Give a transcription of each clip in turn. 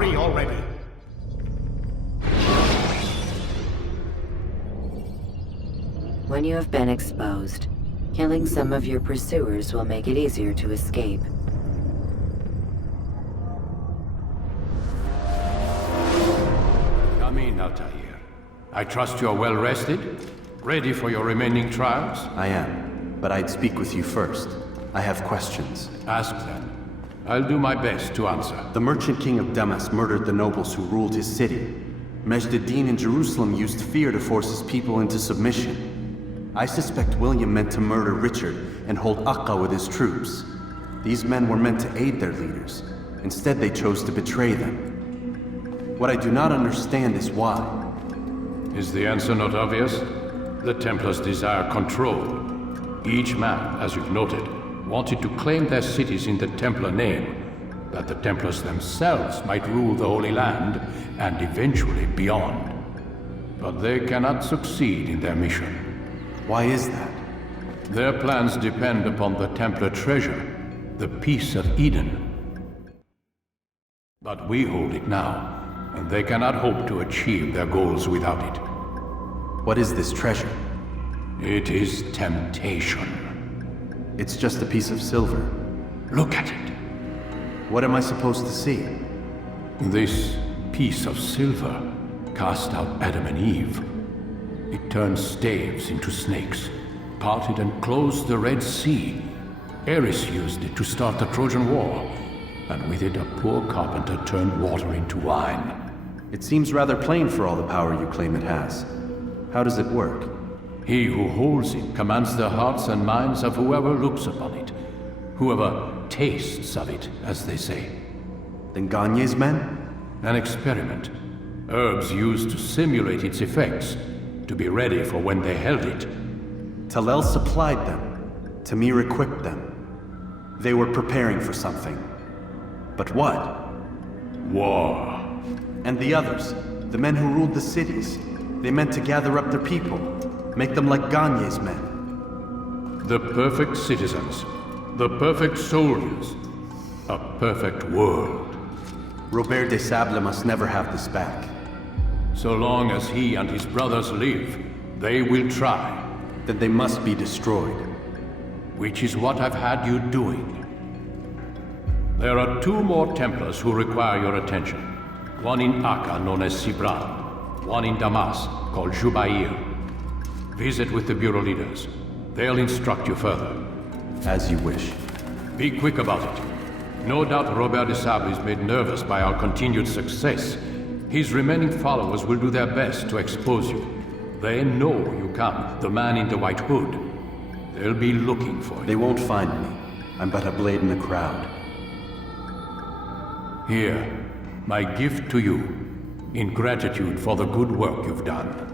hurry already! When you have been exposed, killing some of your pursuers will make it easier to escape. Come in, Altair. I trust you are well rested? Ready for your remaining trials? I am, but I'd speak with you first. I have questions. Ask them. I'll do my best to answer. The merchant king of Damas murdered the nobles who ruled his city. Majd-ad-Din in Jerusalem used fear to force his people into submission. I suspect William meant to murder Richard and hold Akka with his troops. These men were meant to aid their leaders. Instead, they chose to betray them. What I do not understand is why. Is the answer not obvious? The Templars desire control. Each man, as you've noted, wanted to claim their cities in the Templar name, that the Templars themselves might rule the Holy Land, and eventually beyond. But they cannot succeed in their mission. Why is that? Their plans depend upon the Templar treasure, the Peace of Eden. But we hold it now, and they cannot hope to achieve their goals without it. What is this treasure? It is temptation. It's just a piece of silver. Look at it. What am I supposed to see? This piece of silver cast out Adam and Eve. It turned staves into snakes, parted and closed the Red Sea. Ares used it to start the Trojan War, and with it a poor carpenter turned water into wine. It seems rather plain for all the power you claim it has. How does it work? He who holds it commands the hearts and minds of whoever looks upon it. Whoever tastes of it, as they say. Then Gagne's men? An experiment. Herbs used to simulate its effects, to be ready for when they held it. Talel supplied them. Tamir equipped them. They were preparing for something. But what? War. And the others, the men who ruled the cities, they meant to gather up their people, make them like Gagne's men. The perfect citizens, the perfect soldiers, a perfect world. Robert de Sable must never have this back. So long as he and his brothers live, they will try. Then they must be destroyed. Which is what I've had you doing. There are 2 more Templars who require your attention. One in Akka, known as Sibran. One in Damas, called Jubair. Visit with the Bureau leaders. They'll instruct you further. As you wish. Be quick about it. No doubt Robert de Sable is made nervous by our continued success. His remaining followers will do their best to expose you. They know you come, the man in the white hood. They'll be looking for you. They won't find me. I'm but a blade in the crowd. Here, my gift to you, in gratitude for the good work you've done.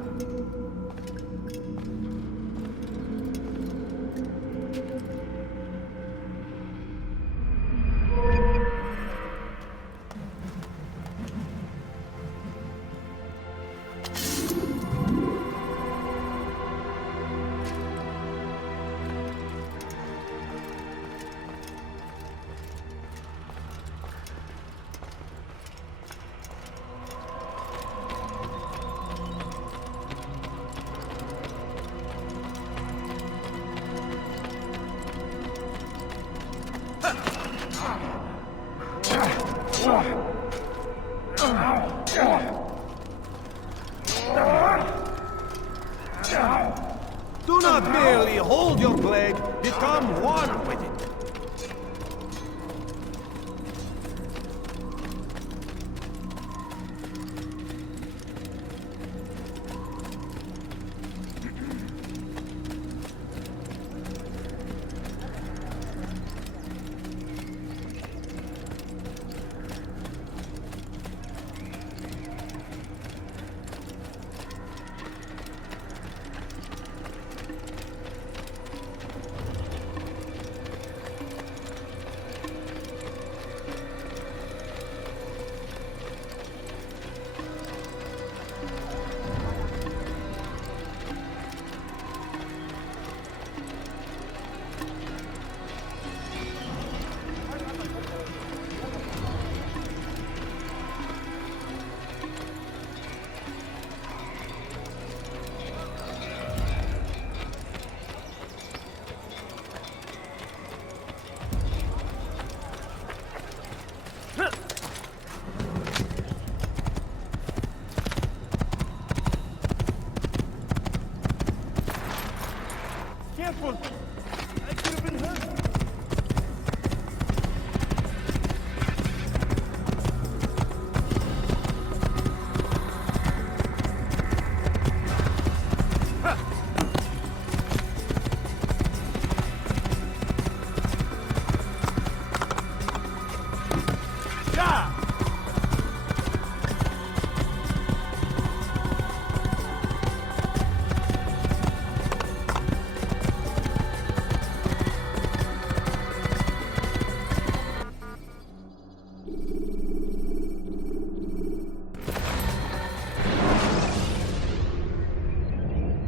Do not merely hold your blade, become one with it.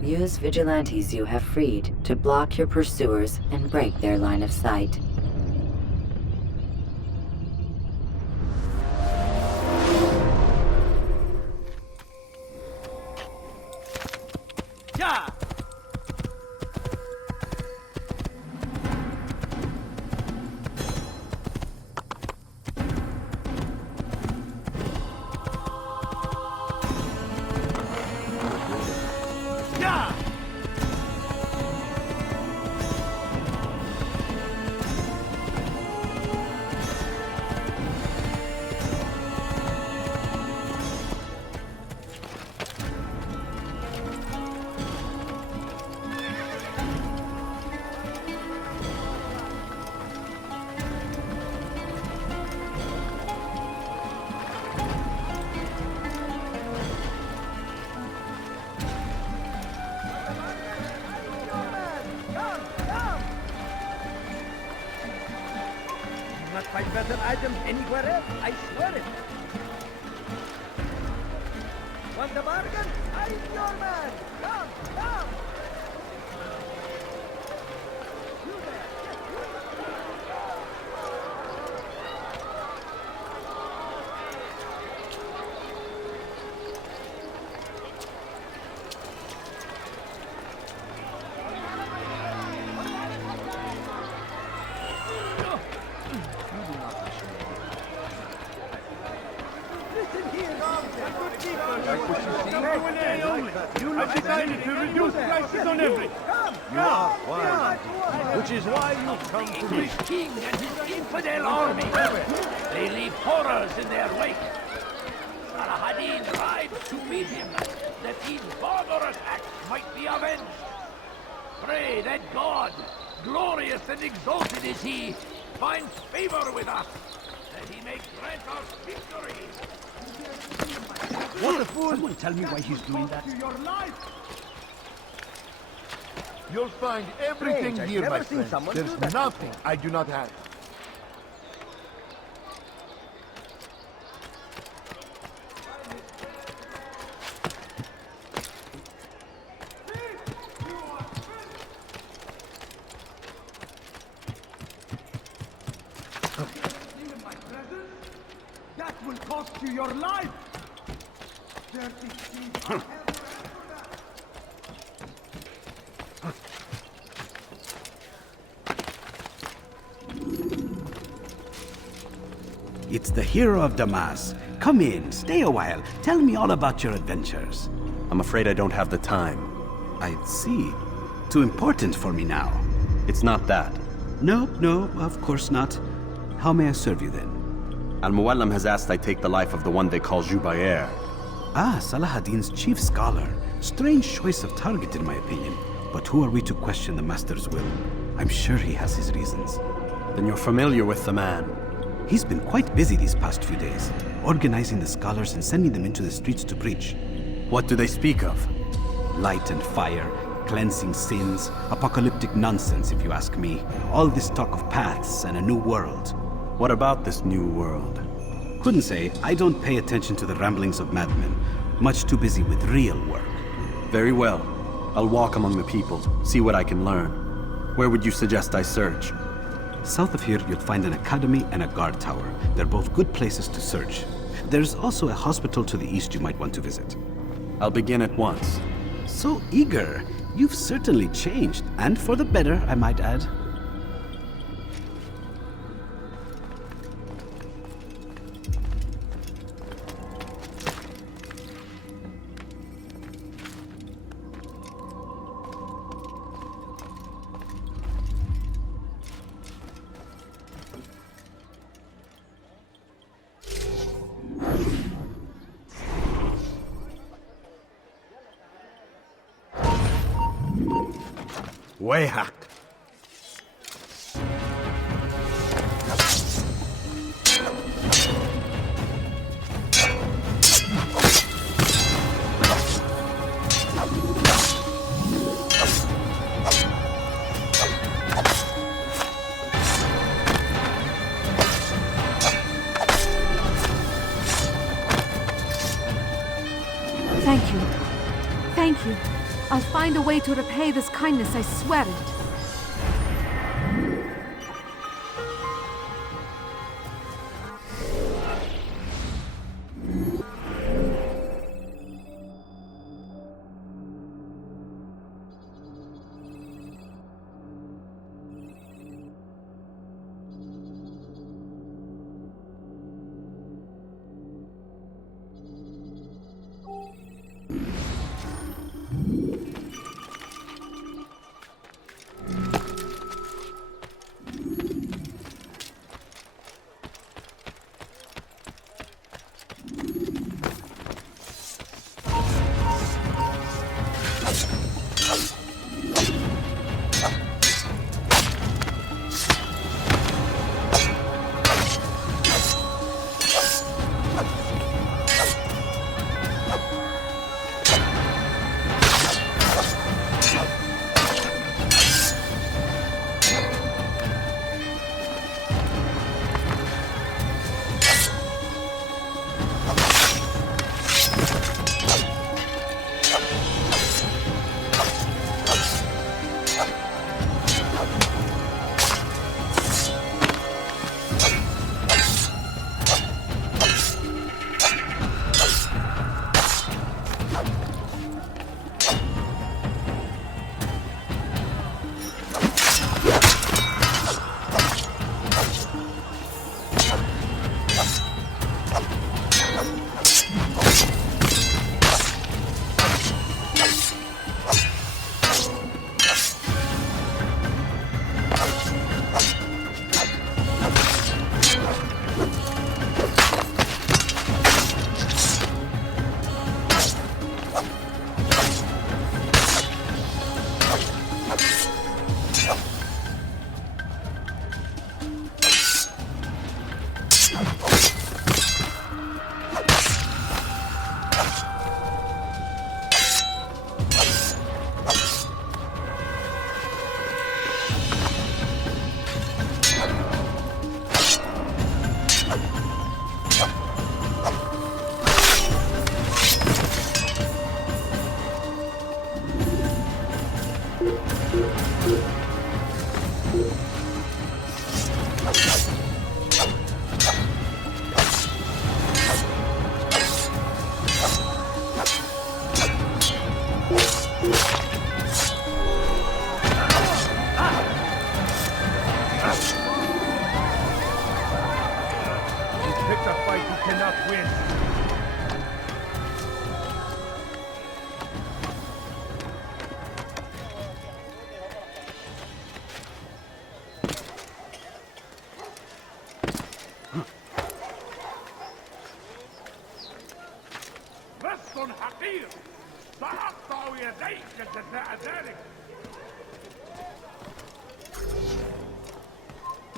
Use vigilantes you have freed to block your pursuers and break their line of sight. Yeah! Yeah! Not find better items anywhere else, I swear it. Want a bargain? I'm your man! Come, come! You there! Listen here, I've decided to reduce prices on everything. You are wise, which is why you've come to me. King and his infidel army. They leave horrors in their wake. Salahadin rides to meet him, that his barbarous acts might be avenged. Pray that God, glorious and exalted is he, finds favor with us, that he may grant us victory. What a fool! Someone tell me why he's doing that. You'll find everything Strange, I've here, never my seen friend. someone do There's that nothing I do not have. That will cost you your life! Dirty thief! It's the hero of Damas. Come in, stay a while. Tell me all about your adventures. I'm afraid I don't have the time. I see. Too important for me now. It's not that. No, of course not. How may I serve you then? Al-Muallim has asked I take the life of the one they call Jubair. Ah, Salahadin's chief scholar. Strange choice of target in my opinion. But who are we to question the Master's will? I'm sure he has his reasons. Then you're familiar with the man. He's been quite busy these past few days, organizing the scholars and sending them into the streets to preach. What do they speak of? Light and fire, cleansing sins, apocalyptic nonsense if you ask me. All this talk of paths and a new world. What about this new world? Couldn't say. I don't pay attention to the ramblings of madmen. Much too busy with real work. Very well. I'll walk among the people, see what I can learn. Where would you suggest I search? South of here, you'll find an academy and a guard tower. They're both good places to search. There's also a hospital to the east you might want to visit. I'll begin at once. So eager. You've certainly changed, and for the better, I might add. Wayhack! Thank you. Thank you. I'll find a way to repay this kindness, I swear it.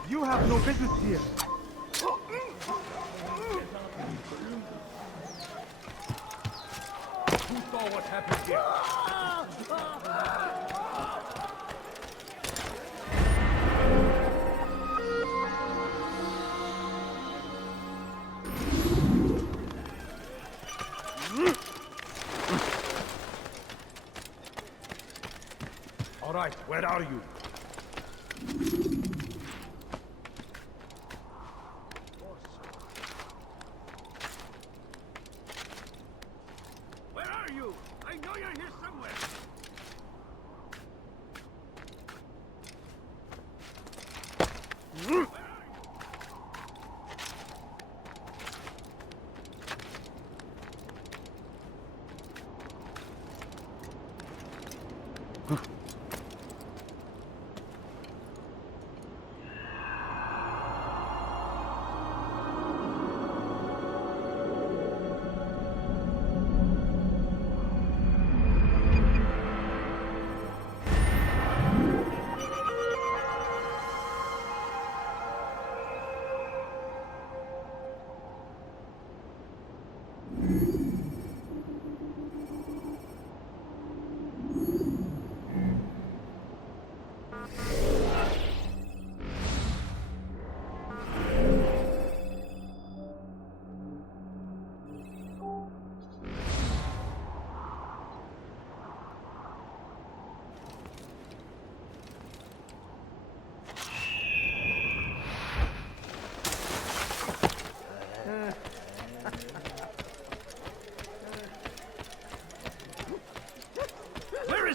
You have no business here. Who saw what happened here? All right, where are you?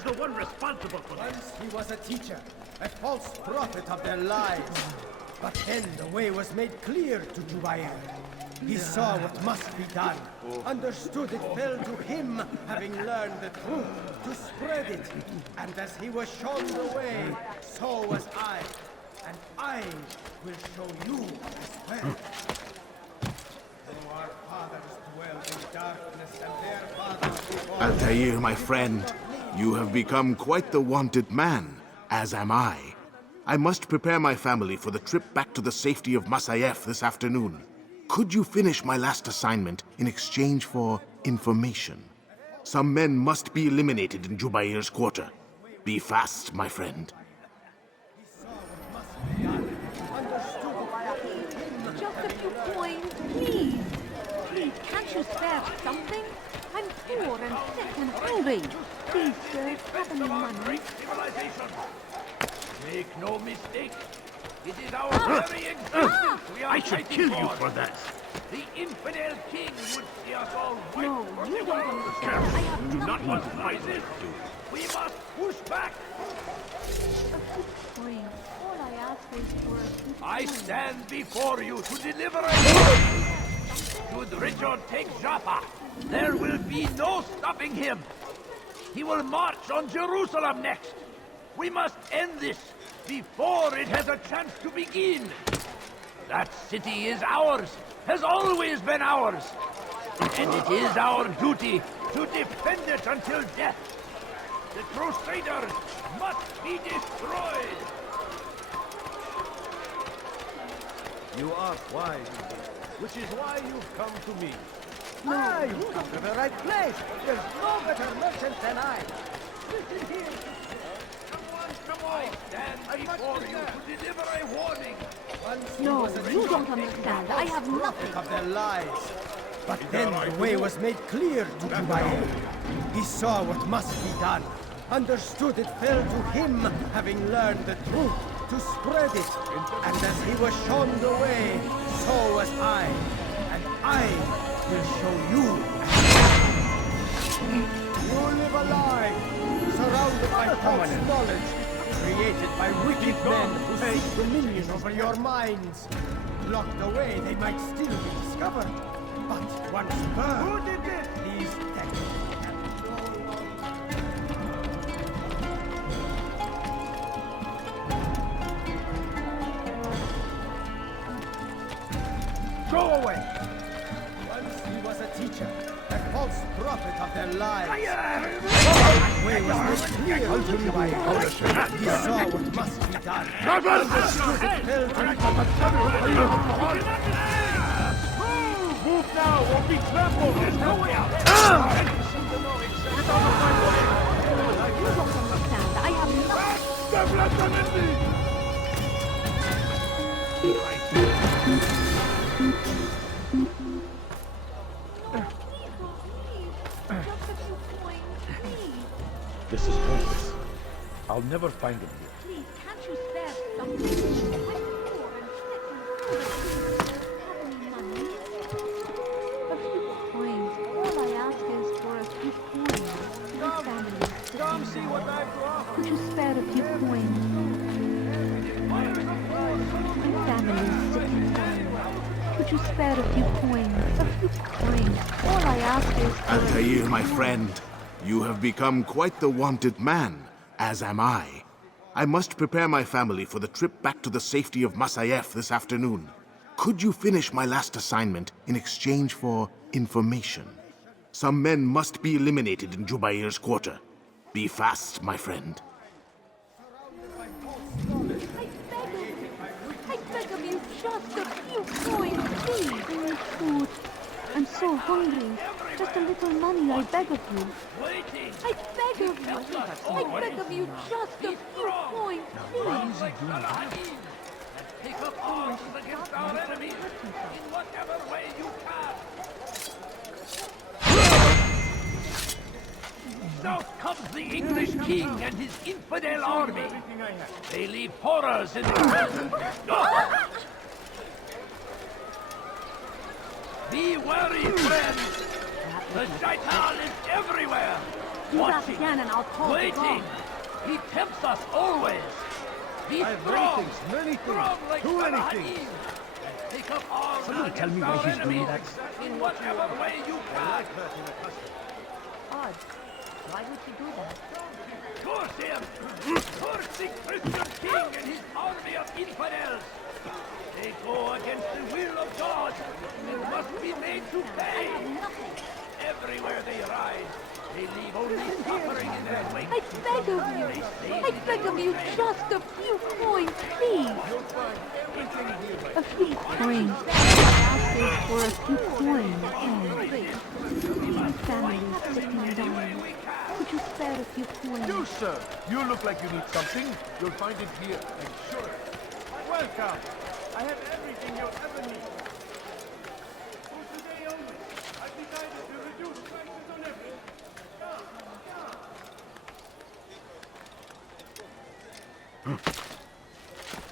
the one responsible for this. Once he was a teacher, a false prophet of their lies. But then the way was made clear to Jubair. He saw what must be done, understood it fell to him, having learned the truth, to spread it. And as he was shown the way, so was I. And I will show you as well. Though our fathers dwelled in darkness and their fathers before... Altair, my friend, you have become quite the wanted man, as am I. I must prepare my family for the trip back to the safety of Masayef this afternoon. Could you finish my last assignment in exchange for information? Some men must be eliminated in Jubair's quarter. Be fast, my friend. Just a few coins, please. Please, can't you spare something? I'm poor and sick and hungry. Please, sir, have any money? Make no mistake. It is our very existence we are I should kill you for that. The infidel king would see us all white No, for you the don't world. understand. I have Do not nothing. want to fight this. We must push back. A few coins. All I ask is for a few I coins. stand before you to deliver a warning. Should Richard take Jaffa, there will be no stopping him. He will march on Jerusalem next. We must end this before it has a chance to begin. That city is ours, has always been ours. And it is our duty to defend it until death. The Crusaders must be destroyed. You are wise, which is why you've come to me. You've come to the right place. There's no better merchant than I. Listen here. I stand before you to deliver a warning. No, you don't understand. I have nothing. Of their lies. But then the way was made clear to Jubair. He saw what must be done, understood it fell to him, having learned the truth, to spread it. And as he was shown the way, so was I. And I will show you. You live a lie, surrounded by false knowledge, created by wicked men who seek dominion over your minds. Locked away, they might still be discovered. But once burned, who did this? These texts Go away! Once he was a teacher, a false prophet of their lies. Way was made clear to Jubair. He saw what must be done. Understood it fell to Move now, or be trampled. There's no way out. You don't understand. I have nothing. Don't let them in me. Just a few coins, please. This is hopeless. I'll never find them here. Please, can't you spare something? I'm poor and sick and hungry. Have any money? A few coins. All I ask is for a few coins. My family. Come see what I've brought. Could you spare a few coins? My family is sick and dying. Could you spare a few coins? A few coins. All I ask is for a Altair, my friend, you have become quite the wanted man, as am I. I must prepare my family for the trip back to the safety of Masayef this afternoon. Could you finish my last assignment in exchange for information? Some men must be eliminated in Jubair's quarter. Be fast, my friend. I beg of you, just a few coins, please. Food. I'm so hungry. Just a little money, I beg of you. Waiting. I beg of you. I beg of you, just a few coins, please. Like Saladin. And take up arms against our enemies in whatever way you can. South comes the English king and his infidel army. They leave horrors in the Be wary, friends. The shaitan is everywhere. Do that watching, again and I'll call the waiting. guard. He tempts us always. Be I have strong, many things, strong like too many Salah things. Hadid. Take up all Somebody tell me why our he's doing enemies in whatever way you can. Odd. Why would you do that? Curse him! Curse the Christian king and his army of infidels! They go against the will of God and must be made to pay! Everywhere they rise, they leave only suffering in their wake. I beg of you. I beg of you, just a few coins, please. A few coins. I asked for a few coins. My family is sick and dying. Could you spare a few coins? You, sir. You look like you need something. You'll find it here, I'm sure. Welcome. I have everything you'll ever need. For today only, I've decided to reduce prices on everything.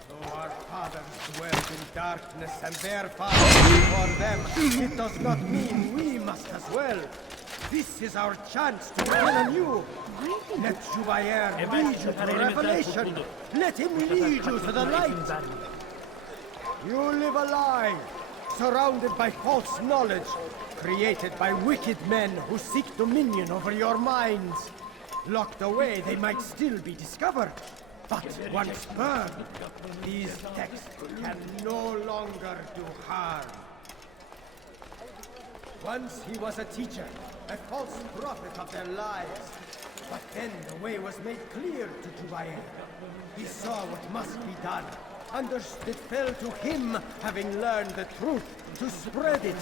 Though our fathers dwelled in darkness and their fathers before them, it does not mean we must as well. This is our chance to begin anew. Let Jubayer lead you to revelation. Let him lead you to the light. You live a lie, surrounded by false knowledge, created by wicked men who seek dominion over your minds. Locked away, they might still be discovered. But once burned, these texts can no longer do harm. Once he was a teacher, a false prophet of their lies. But then the way was made clear to Jubayer. He saw what must be done. Understood it fell to him, having learned the truth, to spread it.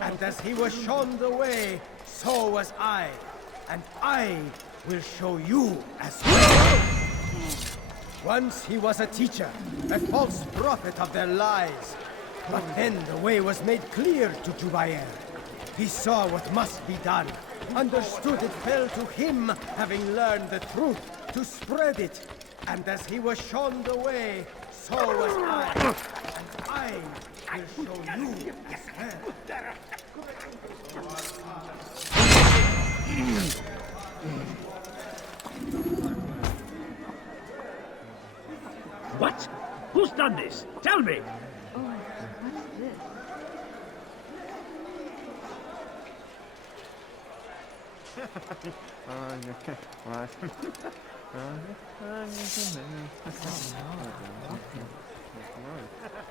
And as he was shown the way, so was I. And I will show you as well. Once he was a teacher, a false prophet of their lies. But then the way was made clear to Jubayer. He saw what must be done. Understood it fell to him, having learned the truth, to spread it. And as he was shown the way, so was I. And I will show you as well. What? Who's done this? Tell me! Oh, what's this?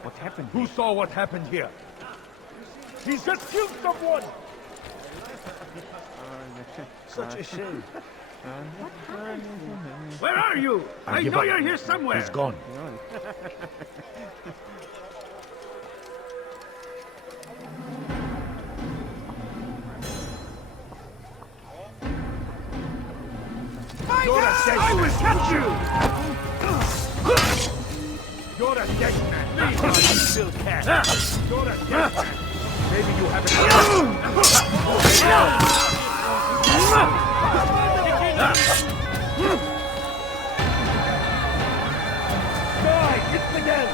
What happened? Who saw what happened here? He's accused of one! Such a shame. Where are you? I know you're here somewhere! He's gone. I will catch you! You're a dead man. You still can. You're a dead man. Maybe you haven't. Die, it's again.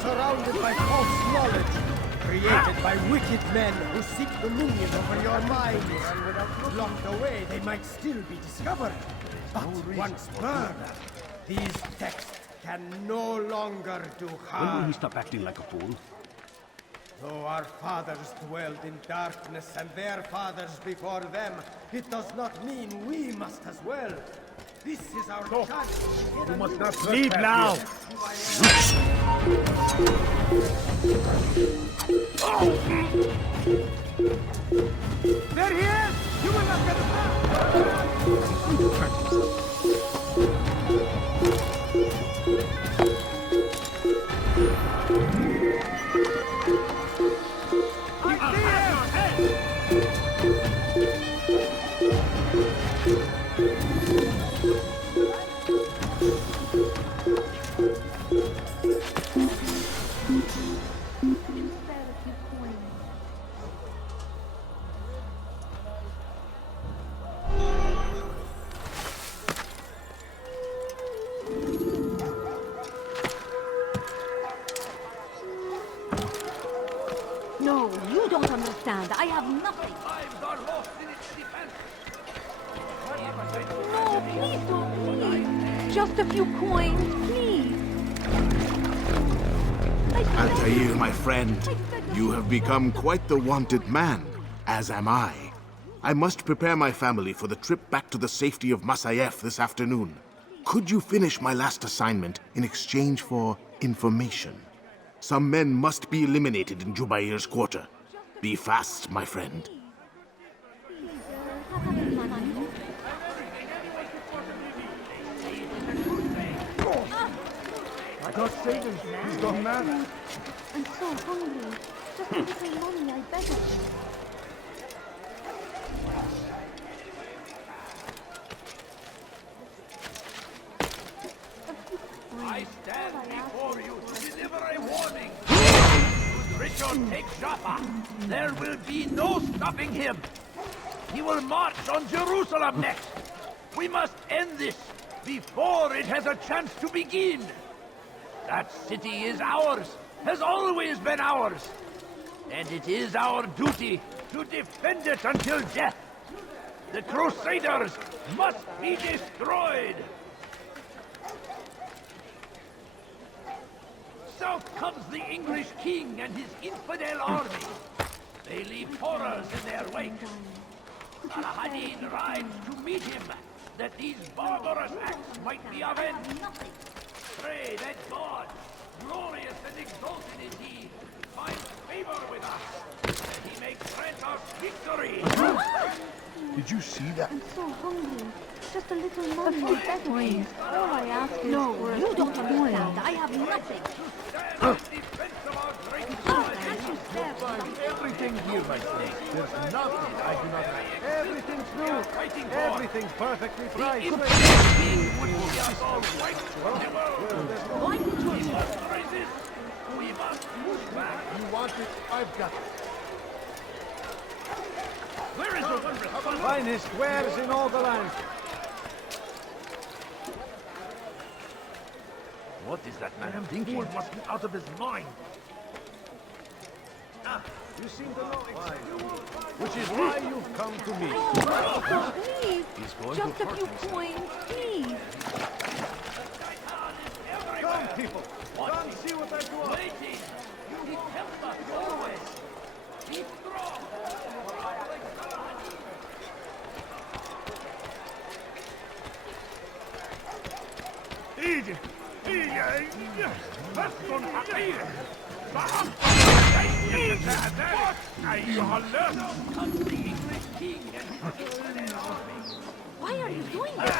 Surrounded by false knowledge, created by wicked men who seek dominion over your minds. Locked away, they might still be discovered. But once burned, these texts can no longer do harm. When will he stop acting like a fool? Though our fathers dwelled in darkness and their fathers before them, it does not mean we must as well. This is our chance. You must not leave now. There he is! You will not get I have nothing. Lives are lost in its defense. No, please don't, please. Just a few coins, please. Altair, my friend, you have become quite the wanted man, as am I. I must prepare my family for the trip back to the safety of Masayef this afternoon. Could you finish my last assignment in exchange for information? Some men must be eliminated in Jubair's quarter. Be fast, my friend. I got savings. He's gone mad. I'm so hungry. Just a little money, I beg of you. I stand before you to deliver a warning. Should Richard take Jaffa, there will be no stopping him. He will march on Jerusalem next. We must end this before it has a chance to begin. That city is ours, has always been ours. And it is our duty to defend it until death. The Crusaders must be destroyed. South comes the English king and his infidel army. They leave horrors in their wake. Saladin rides to meet him, that these barbarous acts might be avenged. Pray that God, glorious and exalted indeed, find favor with us, that he may grant us victory. Did you see that? I'm so hungry. Just a little money, I beg of you. All I ask is for you don't understand. I have nothing. Stand in defense of our great Can't you spare Find something? everything here, my snake. There's nothing I do not have. Everything's new. Everything's perfectly priced. king would see us all right from the world. Why did you We must resist. We must push back. You want it? I've got it. Where is the wondrous Finest wares in all the land. What is that man thinking? Fool must be out of his mind. You seem to know exactly which is why you've come to me. Please, just a few coins, please. Come, people. Come see what I do. Waiting. He helps us always. Be strong. Why are you doing this?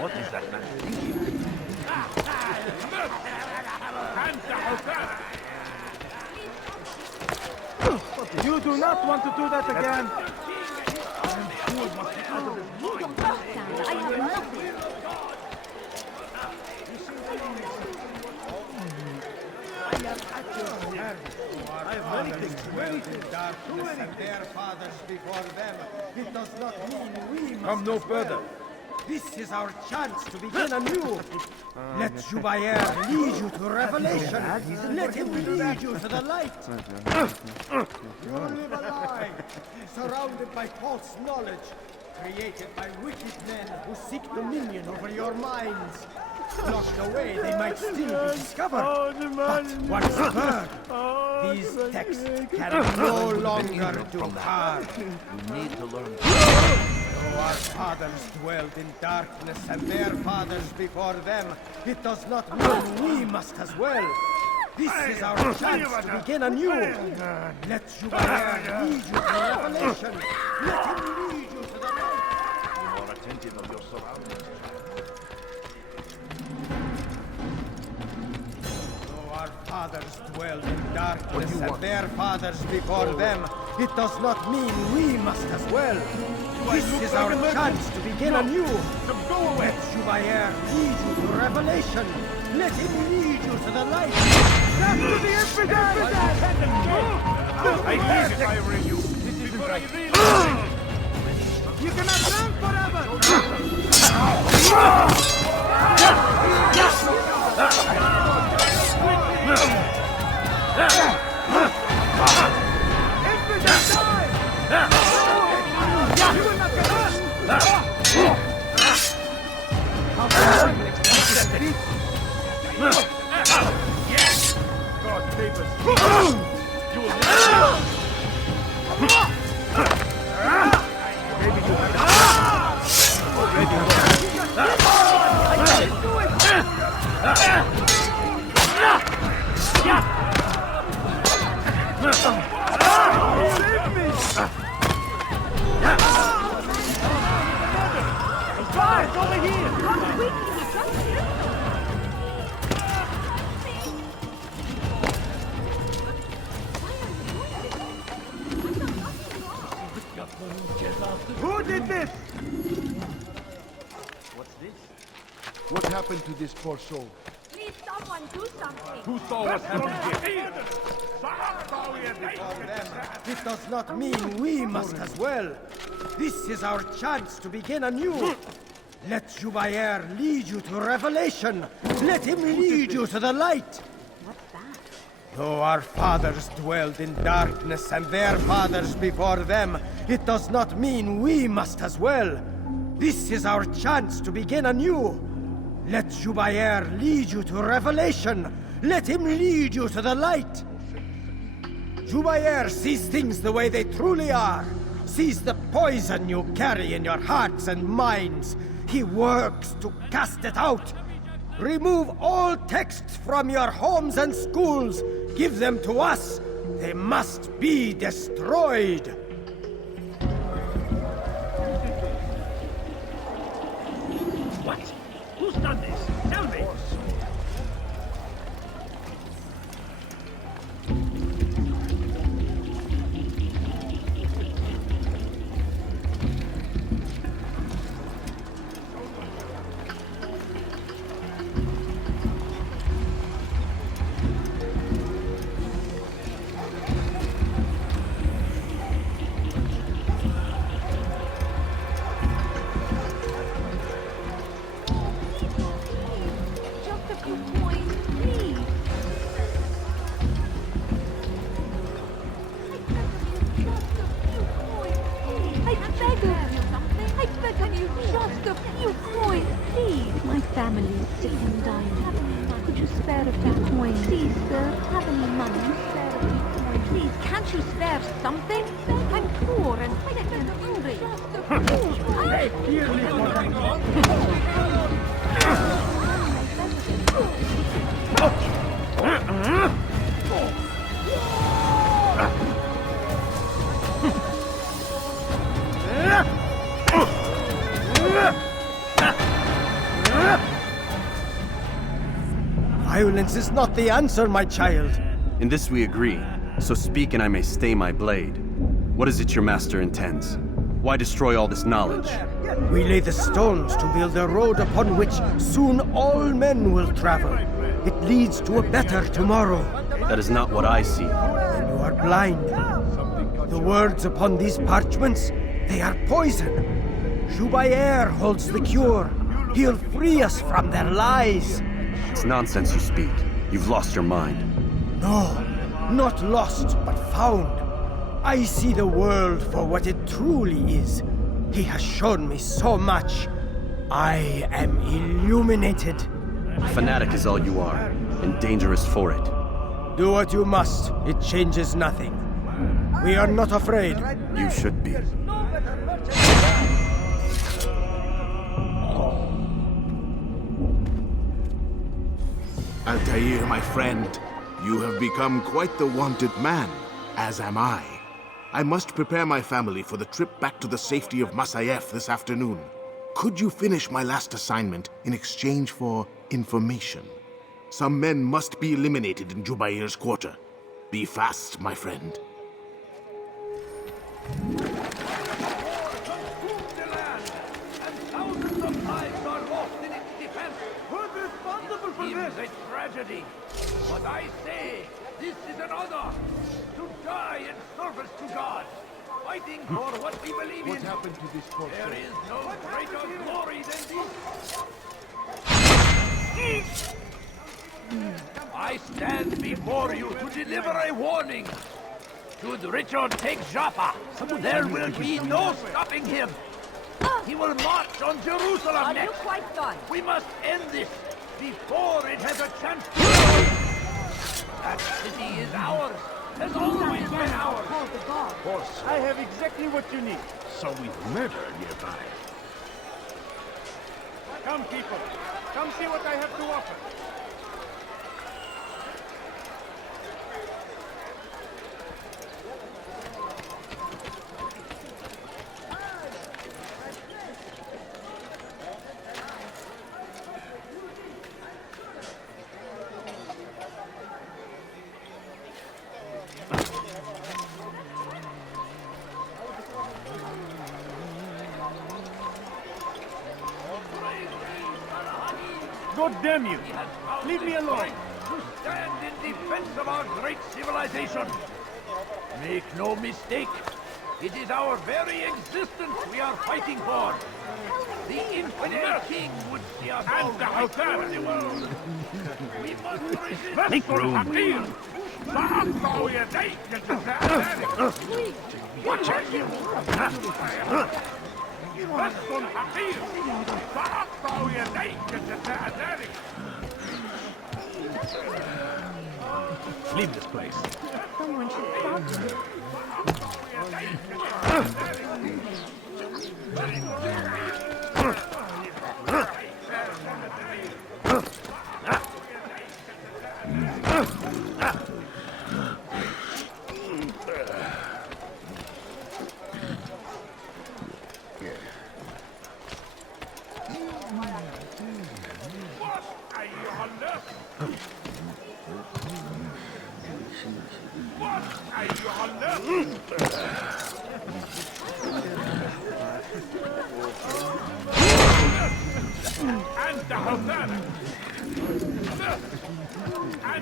What is that man thinking? You do not want to do that again. You don't understand. I have nothing. I have many things to darkness and their fathers before them. It does not mean we must Come no further. This is our chance to begin anew. Let Jubair lead you to revelation. Let him lead you to the light. You live a lie, surrounded by false knowledge, created by wicked men who seek dominion over your minds. Locked away, they might still be discovered. But once heard, these texts can no longer do harm. You need to learn. Though our fathers dwelled in darkness and their fathers before them, it does not mean we must as well. This is our chance to begin anew. Let Jubair lead you to revelation. Let him lead you to the light. Be more attentive of your surroundings. Though our fathers dwelled in darkness and their fathers before them, it does not mean we must as well. This is our chance to begin anew. Let Jubair lead you to revelation. Let him lead you to the light. Back to the infidel! I hate if I were you. This isn't right. You cannot run forever! Who did this? What's this? What happened to this poor soul? Please, someone do something. Who saw what happened here? It does not mean we must as well. This is our chance to begin anew. Let Jubair lead you to revelation. Let him lead you to the light. What's that? Though our fathers dwelled in darkness and their fathers before them, it does not mean we must as well. This is our chance to begin anew. Let Jubair lead you to revelation. Let him lead you to the light. Jubair sees things the way they truly are. Sees the poison you carry in your hearts and minds. He works to cast it out. Remove all texts from your homes and schools. Give them to us. They must be destroyed. What? Who's done this? Tell me! Just a few coins, please. I beg of you something. I beg of you just a few coins, please. My family is sick and dying. Could you spare a few coins? Please, sir. Have any money? Spare a few coins. Please, can't you spare something? I'm poor and sick and hungry. Violence is not the answer, my child. In this we agree, so speak and I may stay my blade. What is it your master intends? Why destroy all this knowledge? We lay the stones to build a road upon which soon all men will travel. It leads to a better tomorrow. That is not what I see. Then you are blind. The words upon these parchments, they are poison. Jubair holds the cure. He'll free us from their lies. It's nonsense you speak. You've lost your mind. No, not lost, but found. I see the world for what it truly is. He has shown me so much. I am illuminated. A fanatic is all you are, and dangerous for it. Do what you must. It changes nothing. We are not afraid. You should be. Altair, my friend, you have become quite the wanted man, as am I. I must prepare my family for the trip back to the safety of Masayef this afternoon. Could you finish my last assignment in exchange for information? Some men must be eliminated in Jubair's quarter. Be fast, my friend. A tragedy. But I say, this is an honor. To die in service to God. Fighting for what we believe What in. happened to this poor There soul? is no greater glory than this. I stand before you to deliver a warning. Should Richard take Jaffa, there will be no stopping him. He will march on Jerusalem Are next. you quite done? We must end this before it has a chance to grow. That city is ours. Has always been ours. Call the guard. Boss, I have exactly what you need. so we've murder nearby. Come, people. Come see what I have to offer. God damn you! Leave me alone! To stand in defense of our great civilization. Make no mistake, it is our very existence we are fighting for. The infidel king would see us all right over the world. We must resist. Make room. Watch it! Leave this place. Someone should stop you.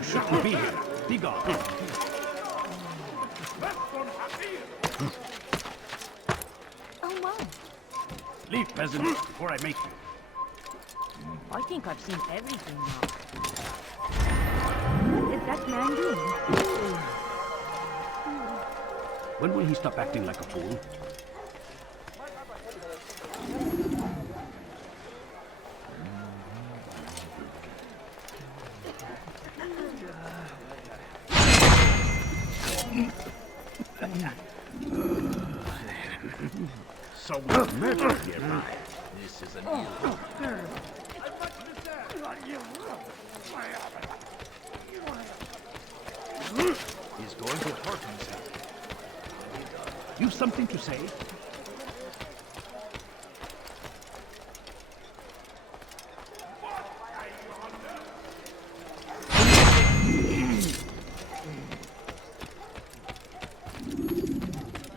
Shouldn't be here. Be gone. Oh my. Leave, peasant, before I make you. I think I've seen everything now. What is that man doing? When will he stop acting like a fool? So we've murdered nearby. This is a new He's going to hurt himself. You've something to say?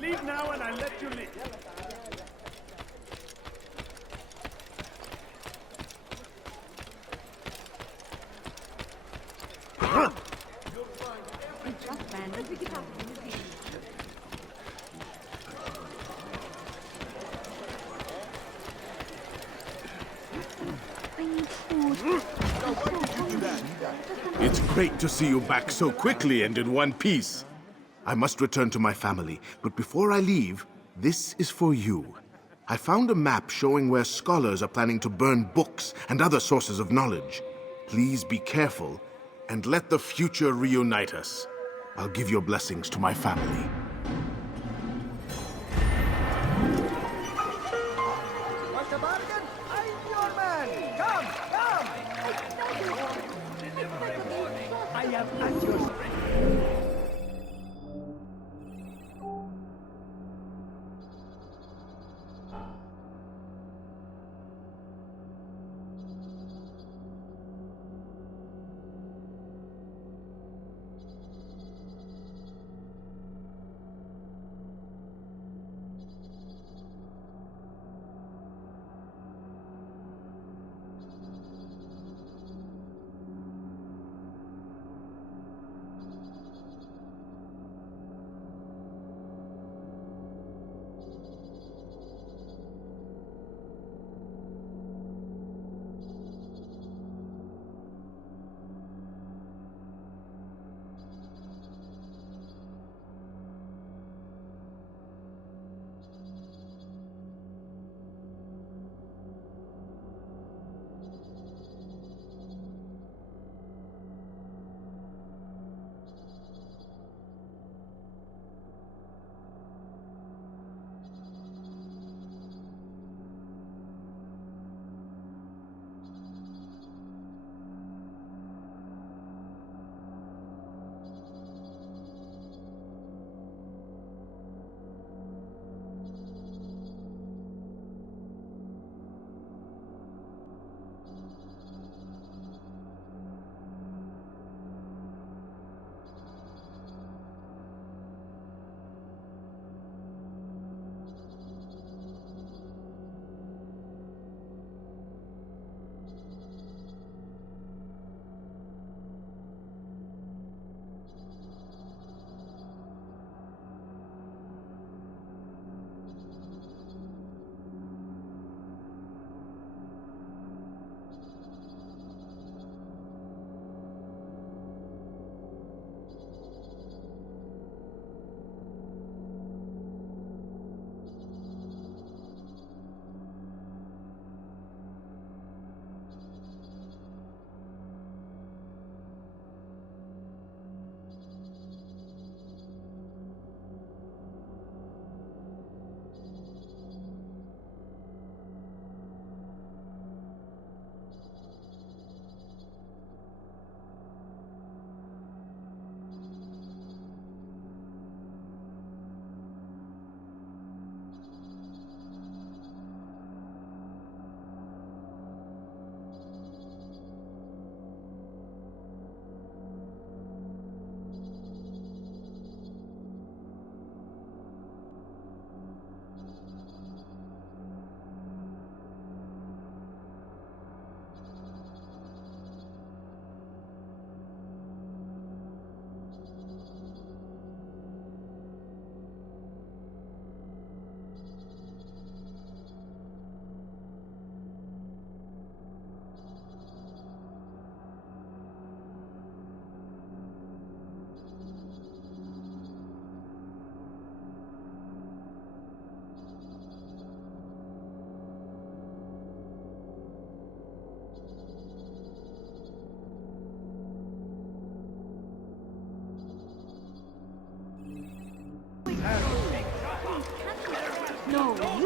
Leave now and I let you leave. Just random. I need food. It's great to see you back so quickly and in one piece. I must return to my family, but before I leave, this is for you. I found a map showing where scholars are planning to burn books and other sources of knowledge. Please be careful, and let the future reunite us. I'll give your blessings to my family. Want a bargain? I'm your man! Come, come! I am at your strength.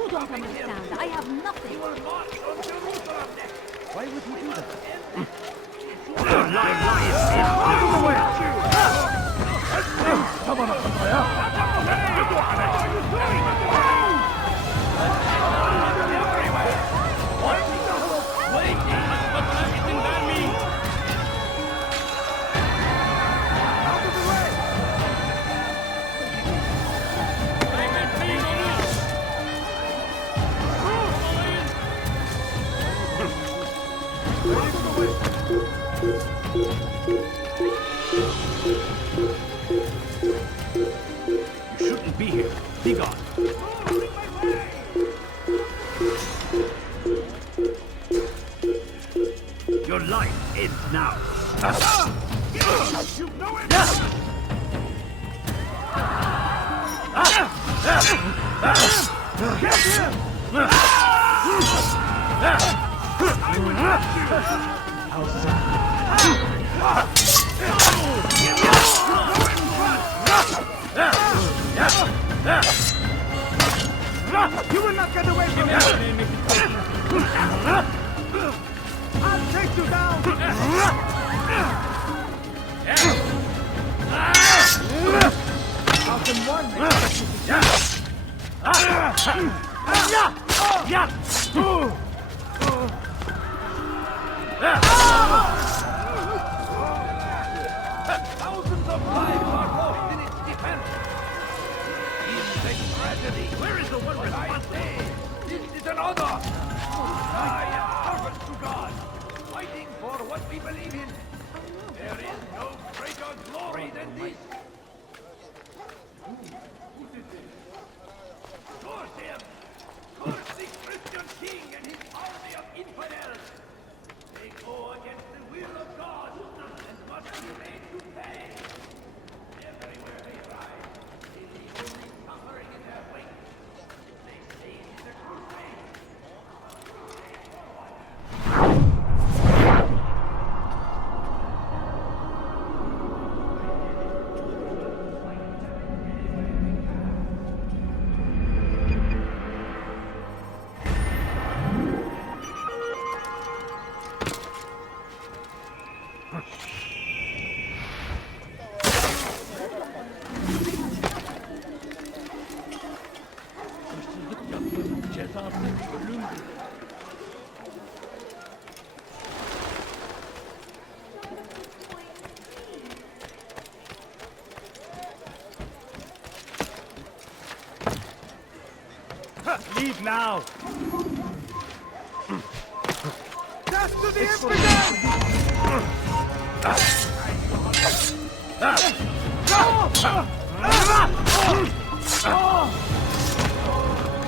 You don't understand. I have nothing. You will march on Jerusalem next. Why would he do that? You shouldn't be here. Be gone. Your life ends now. You know it! Get him! I will You will not get away from me! I'll take you down! How can one expect Thousands of lives are lost in its defense. It's a tragedy. Where is the one responsible? This is an honor. I am servants to God, fighting for what we believe in. There is no greater glory than this. Curse him! Curse the Christian king and his army of infidels! They go against the will of God and must be made to pay. Everywhere they ride, they leave only suffering in their wake. They say it is a crusade. Leave now! Dash to the infidel!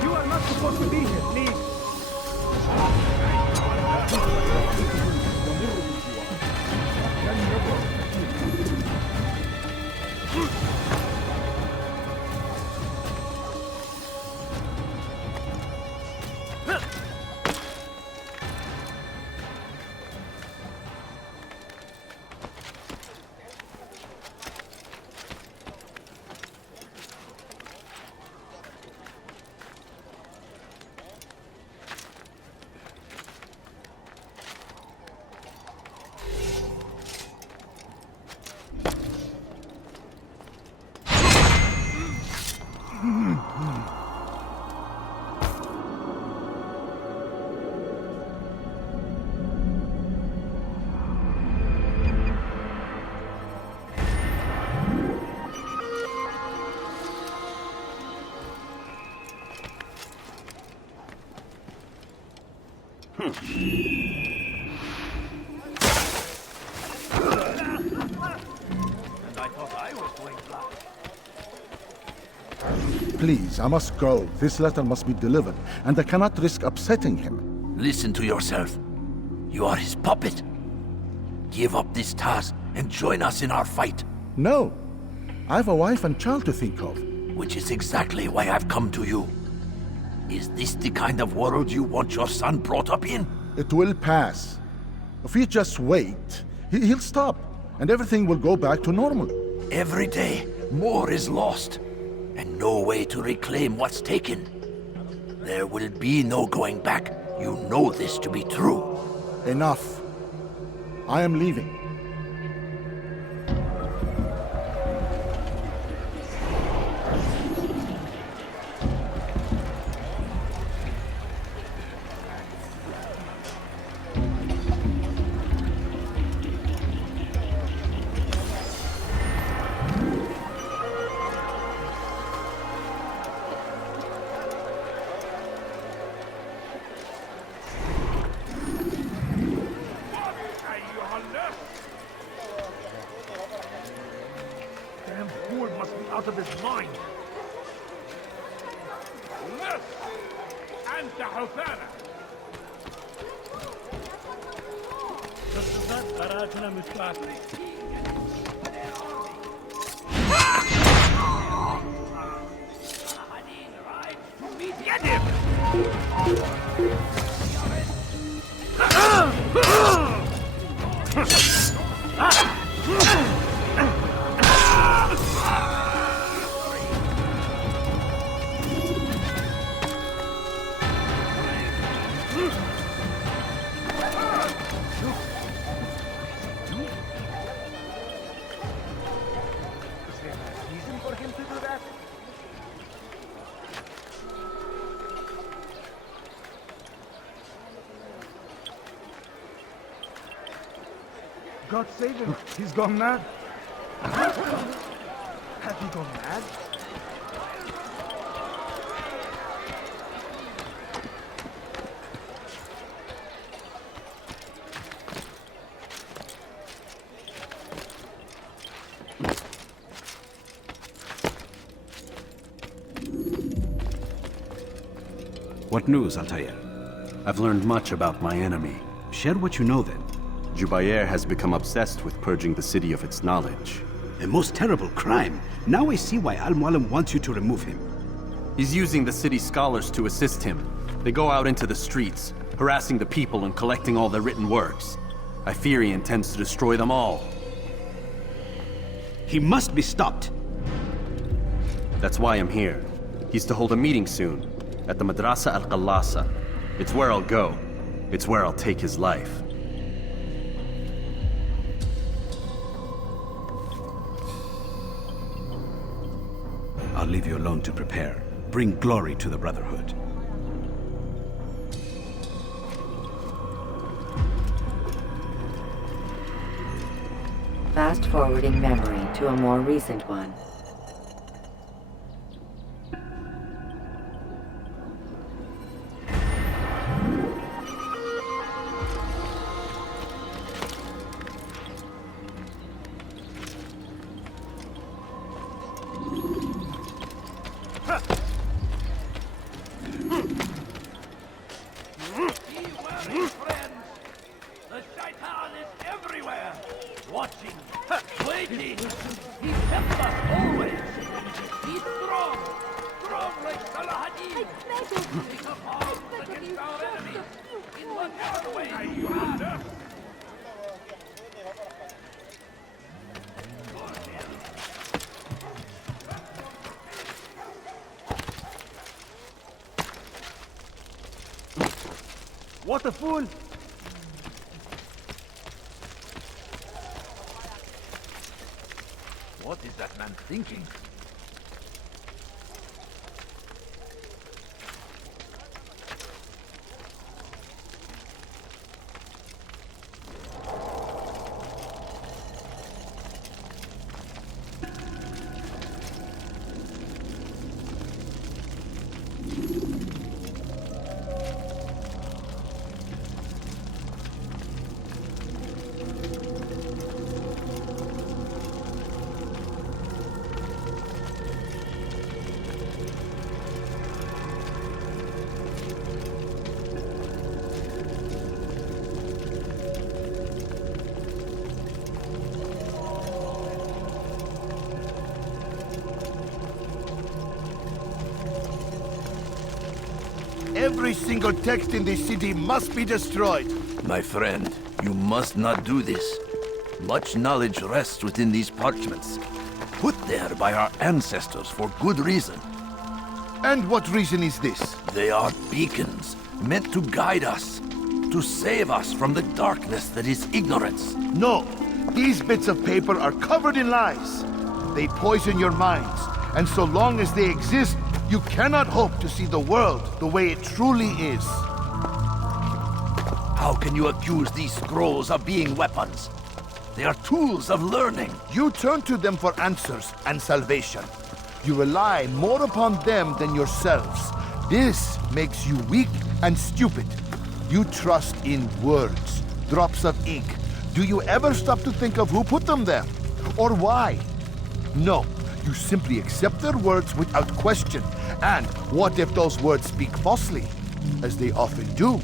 You are not supposed to be here, leave! Please, I must go. This letter must be delivered, and I cannot risk upsetting him. Listen to yourself. You are his puppet. Give up this task and join us in our fight. No. I have a wife and child to think of. Which is exactly why I've come to you. Is this the kind of world you want your son brought up in? It will pass. If we just wait, he'll stop, and everything will go back to normal. Every day, more is lost, and no way to reclaim what's taken. There will be no going back. You know this to be true. Enough. I am leaving. Damn fool must be out of his mind. Yes! أنت حسانة! Get him! Reason for him to do that? God save him. He's gone mad. Have you gone mad? What news, Altair? I've learned much about my enemy. Share what you know then. Jubair has become obsessed with purging the city of its knowledge. A most terrible crime. Now I see why Al-Mualim wants you to remove him. He's using the city scholars to assist him. They go out into the streets, harassing the people and collecting all their written works. I fear he intends to destroy them all. He must be stopped. That's why I'm here. He's to hold a meeting soon, at the Madrasa Al-Qallasa. It's where I'll go. It's where I'll take his life. I'll leave you alone to prepare. Bring glory to the Brotherhood. Fast-forwarding memory to a more recent one. What a fool! What is that man thinking? Every single text in this city must be destroyed. My friend, you must not do this. Much knowledge rests within these parchments, put there by our ancestors for good reason. And what reason is this? They are beacons, meant to guide us, to save us from the darkness that is ignorance. No, these bits of paper are covered in lies. They poison your minds, and so long as they exist, you cannot hope to see the world the way it truly is. How can you accuse these scrolls of being weapons? They are tools of learning. You turn to them for answers and salvation. You rely more upon them than yourselves. This makes you weak and stupid. You trust in words, drops of ink. Do you ever stop to think of who put them there? Or why? No, you simply accept their words without question. And what if those words speak falsely? As they often do.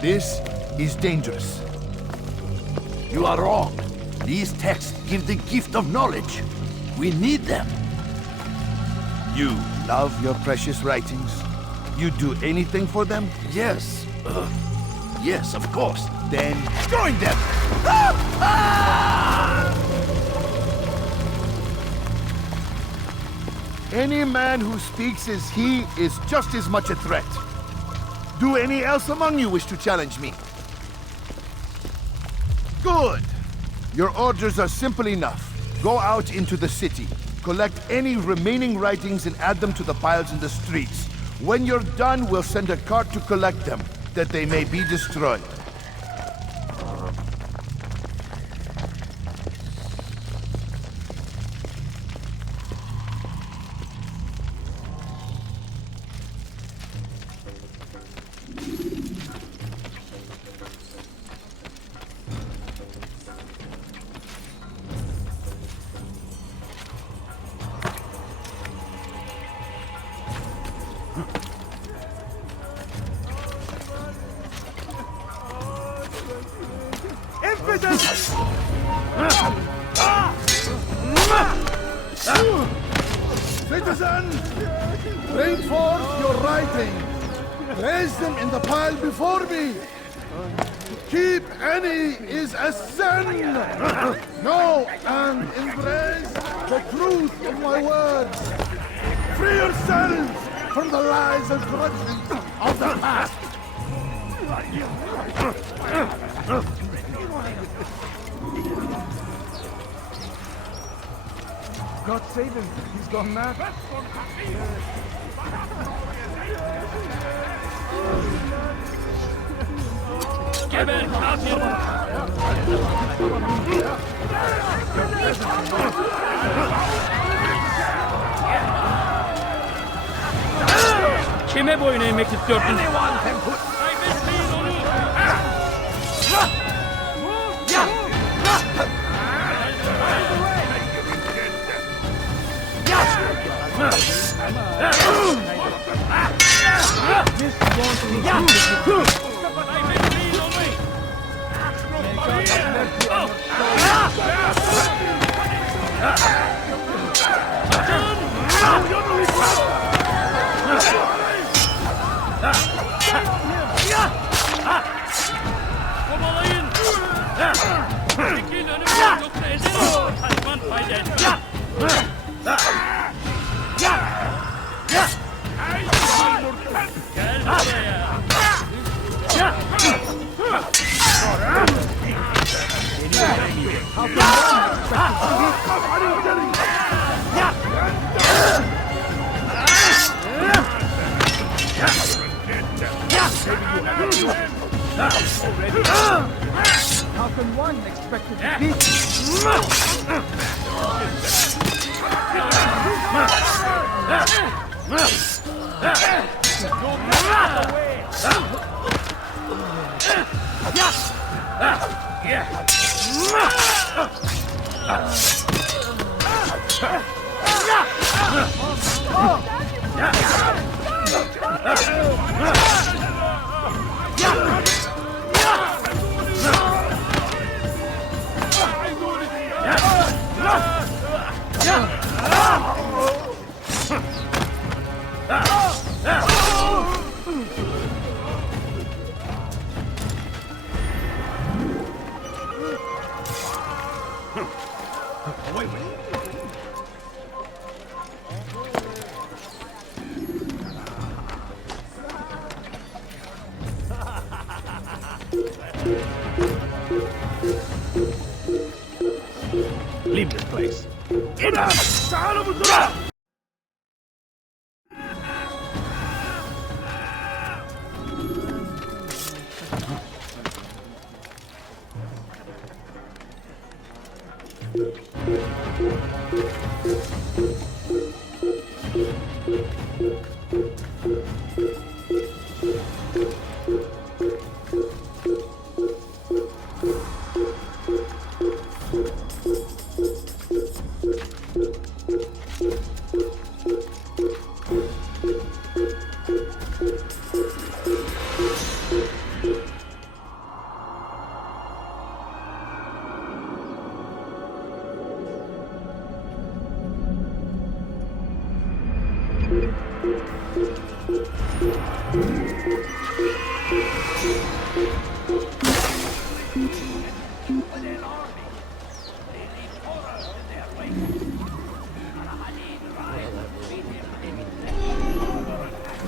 This is dangerous. You are wrong. These texts give the gift of knowledge. We need them. You love your precious writings? You'd do anything for them? Yes. Yes, of course. Then join them! Any man who speaks as he is just as much a threat. Do any else among you wish to challenge me? Good. Your orders are simple enough. Go out into the city. Collect any remaining writings and add them to the piles in the streets. When you're done, we'll send a cart to collect them, that they may be destroyed. Citizen, bring forth your writing. Place them in the pile before me. Keep any is a sin. Know and embrace the truth of my words. Free yourselves from the lies and corruption of the past. God save him. He's gone mad. Kime boyun eğmek istiyordun? Kovalayın! Çekil önümden yoksa ezerim! Huntsman fayda etmez! Gel buraya! How can one expect to defeat? تعالوا بسرعة.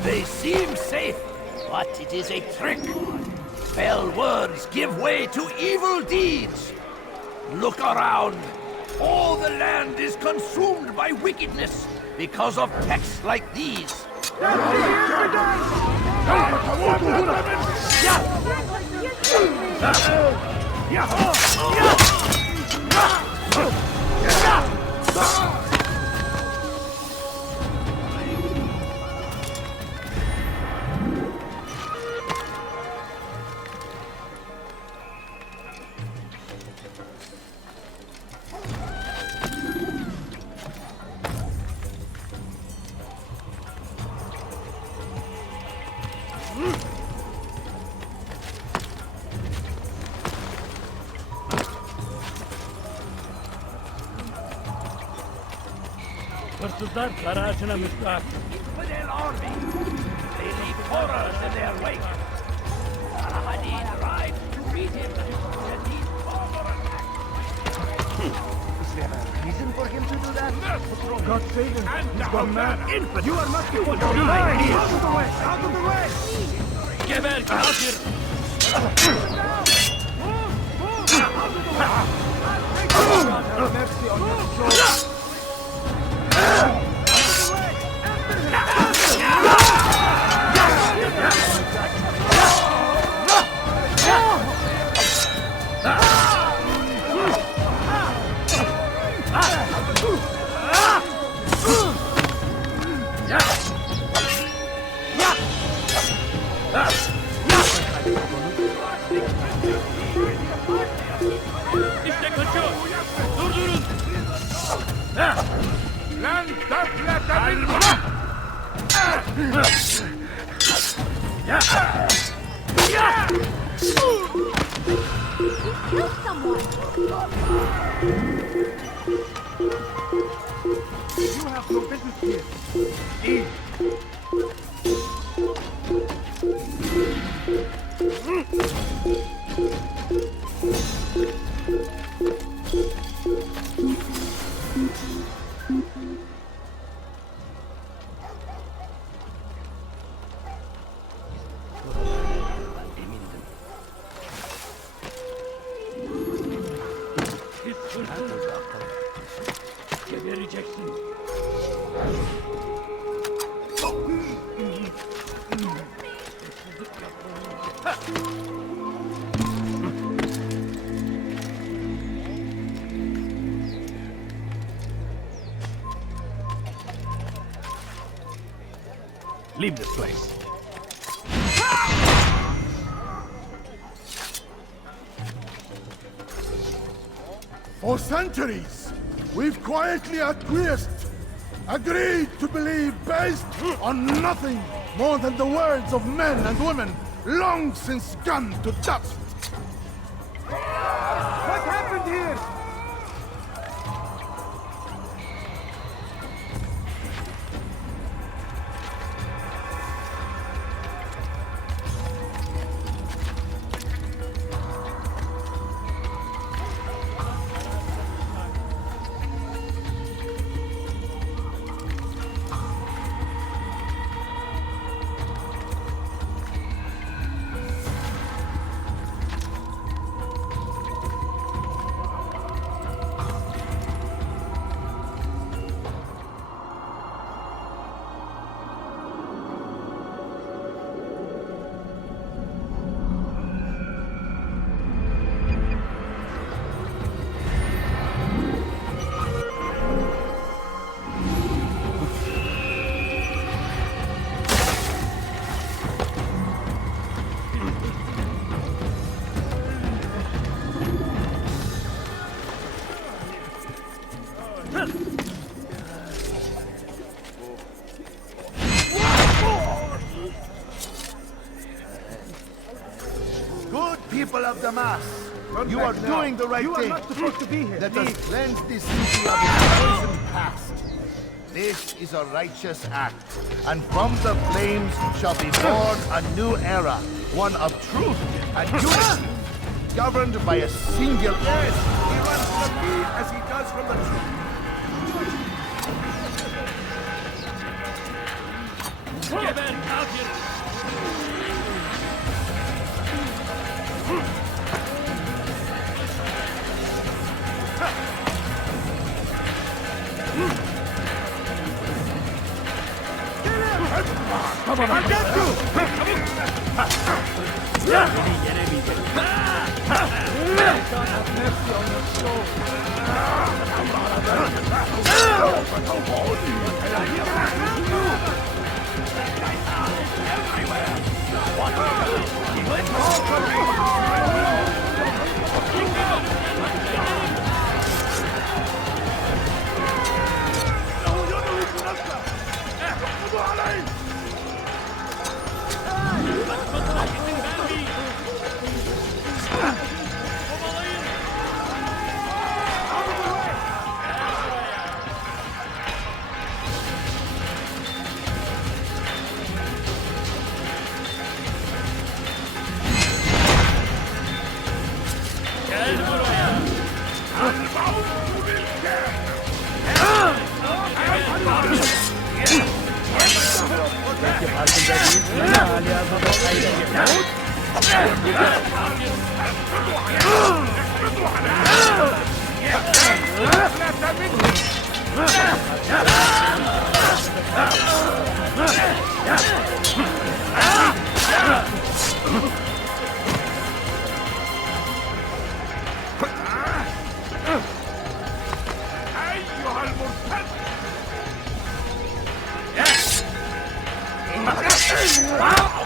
They seem safe, but it is a trick. Fell words give way to evil deeds. Look around. All the land is consumed by wickedness because of texts like these. Hırsızlar kara ağacına müstahak. Infidel army. They leave horrors in their wake. Al-Hadid arrived to meet him and he's further attacked. Is there a reason for him to do that? God save him. He's gone mad. Infidel. You are not people. Out of the way! Out of the way! Geber kafir. Have mercy on your soul. İşte kaçıyor. Durdurun. Lan topla Kill someone. You have no business here. Leave. Pis hırsız. Gebereceksin. Leave this place. For centuries, we've quietly acquiesced, agreed to believe based on nothing more than the words of men and women long since gone to dust. What happened here? of Damas. You are doing the right You are thing. not supposed to be here. Let Leave. us cleanse this city of its poisoned past. This is a righteous act, and from the flames shall be born a new era, one of truth and unity, governed by a single... Yes, he runs from me as he does from the truth. Geber kafir! I got you! Beni yenemeyecek. God have mercy on your soul. Gel buraya. Belki farkında değilsin ama hali hazırda kaybediyor.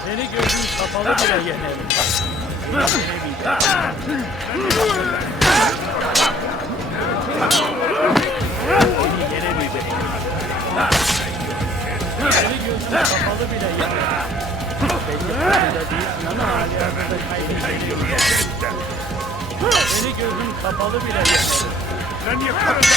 Seni gözün kapalı bile yenerim. Seni yenemeyecek. Seni gözün kapalı bile yenerim. Belki farkında değilsin ama hali hazırda kaybediyorsun. Seni gözün kapalı bile yenerim. Seni yenemeyecek.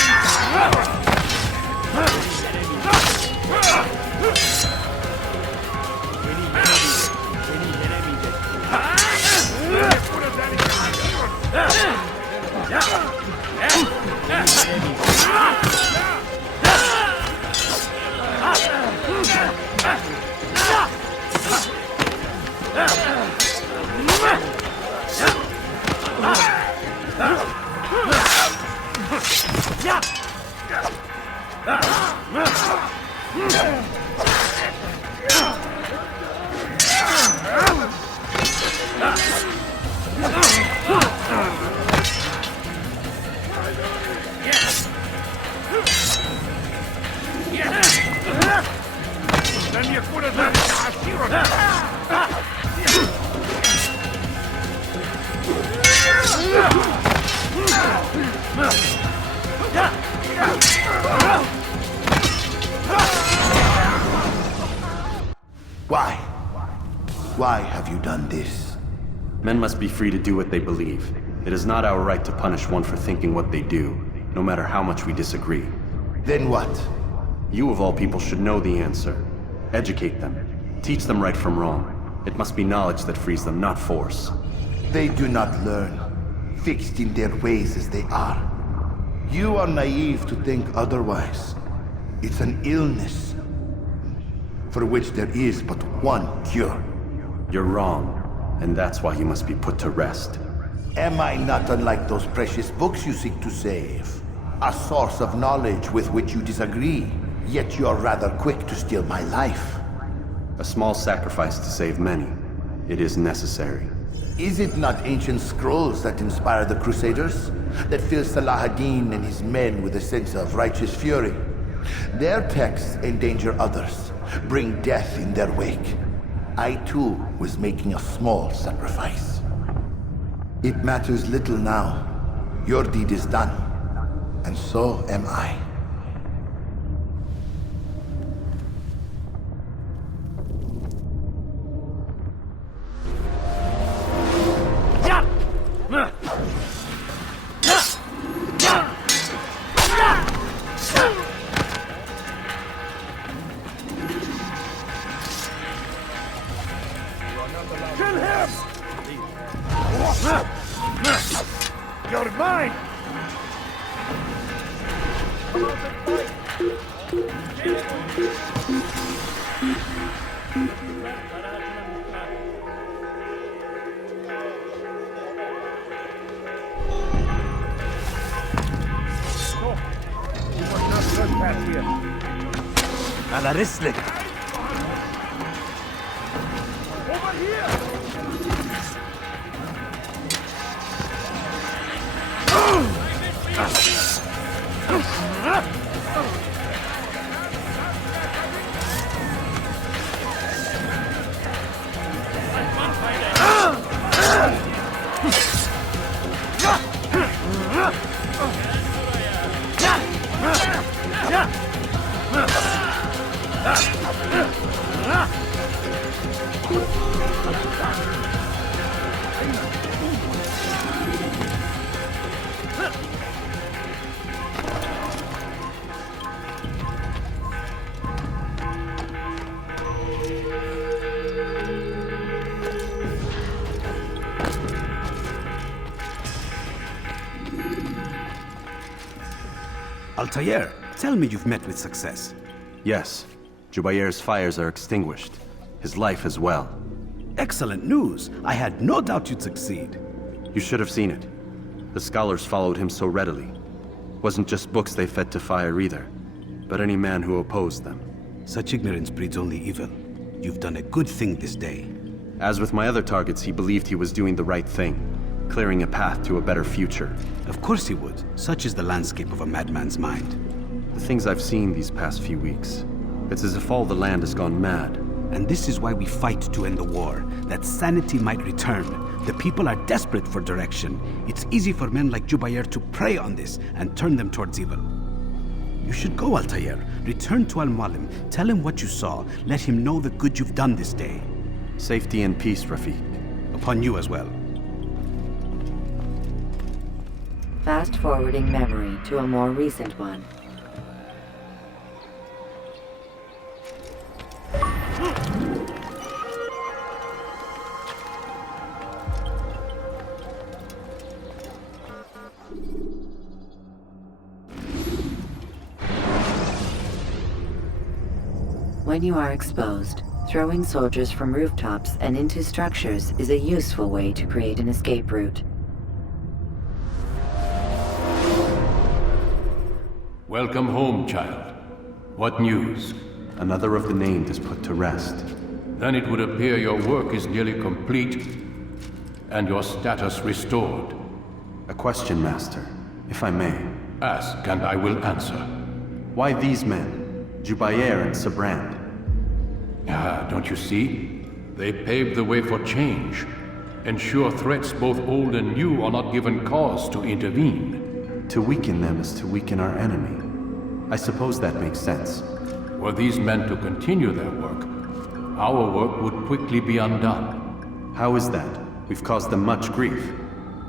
Why? Why have you done this? Men must be free to do what they believe. It is not our right to punish one for thinking what they do, no matter how much we disagree. Then what? You of all people should know the answer. Educate them. Teach them right from wrong. It must be knowledge that frees them, not force. They do not learn, fixed in their ways as they are. You are naive to think otherwise. It's an illness for which there is but one cure. You're wrong, and that's why you must be put to rest. Am I not unlike those precious books you seek to save? A source of knowledge with which you disagree, yet you are rather quick to steal my life. A small sacrifice to save many. It is necessary. Is it not ancient scrolls that inspire the Crusaders? That fill Salah ad-Din and his men with a sense of righteous fury? Their texts endanger others, bring death in their wake. I too was making a small sacrifice. It matters little now. Your deed is done, and so am I. You're mine! على رسلك. Over here! Altair, tell me you've met with success. Yes. Jubair's fires are extinguished. His life as well. Excellent news. I had no doubt you'd succeed. You should have seen it. The scholars followed him so readily. Wasn't just books they fed to fire either, but any man who opposed them. Such ignorance breeds only evil. You've done a good thing this day. As with my other targets, he believed he was doing the right thing, clearing a path to a better future. Of course he would. Such is the landscape of a madman's mind. The things I've seen these past few weeks, it's as if all the land has gone mad. And this is why we fight to end the war, that sanity might return. The people are desperate for direction. It's easy for men like Jubair to prey on this and turn them towards evil. You should go, Altair. Return to Al-Mualim. Tell him what you saw. Let him know the good you've done this day. Safety and peace, Rafiq. Upon you as well. Fast-forwarding memory to a more recent one. When you are exposed, throwing soldiers from rooftops and into structures is a useful way to create an escape route. Welcome home, child. What news? Another of the named is put to rest. Then it would appear your work is nearly complete, and your status restored. A question, Master, if I may. Ask, and I will answer. Why these men, Jubair and Sabrand? Ah, don't you see? They paved the way for change. Ensure threats both old and new are not given cause to intervene. To weaken them is to weaken our enemy. I suppose that makes sense. Were these men to continue their work, our work would quickly be undone. How is that? We've caused them much grief.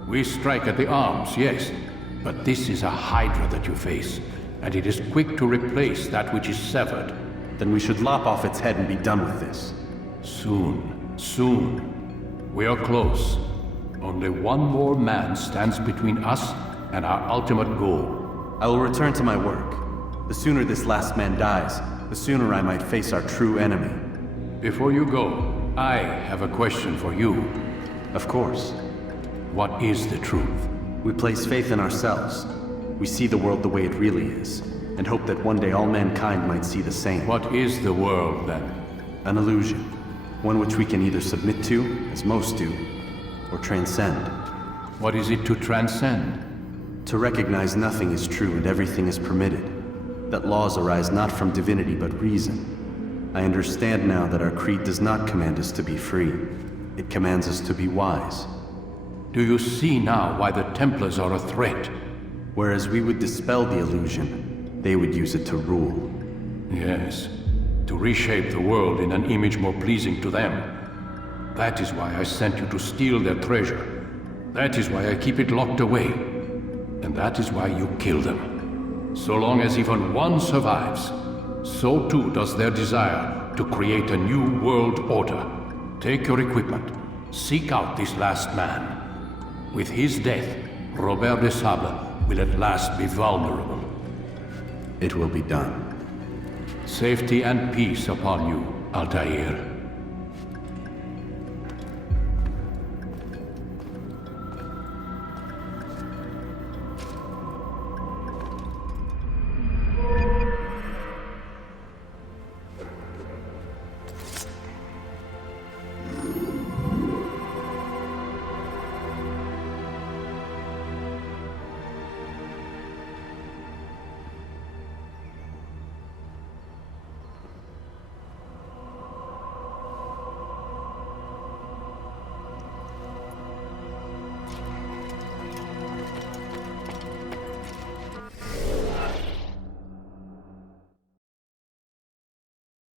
We strike at the arms, yes, but this is a hydra that you face, and it is quick to replace that which is severed. Then we should lop off its head and be done with this. Soon, soon. We are close. Only one more man stands between us and our ultimate goal. I will return to my work. The sooner this last man dies, the sooner I might face our true enemy. Before you go, I have a question for you. Of course. What is the truth? We place faith in ourselves. We see the world the way it really is, and hope that one day all mankind might see the same. What is the world, then? An illusion. One which we can either submit to, as most do, or transcend. What is it to transcend? To recognize nothing is true and everything is permitted. That laws arise not from divinity but reason. I understand now that our creed does not command us to be free. It commands us to be wise. Do you see now why the Templars are a threat? Whereas we would dispel the illusion, they would use it to rule. Yes, to reshape the world in an image more pleasing to them. That is why I sent you to steal their treasure. That is why I keep it locked away. And that is why you kill them. So long as even one survives, so too does their desire to create a new world order. Take your equipment. Seek out this last man. With his death, Robert de Sable will at last be vulnerable. It will be done. Safety and peace upon you, Altair.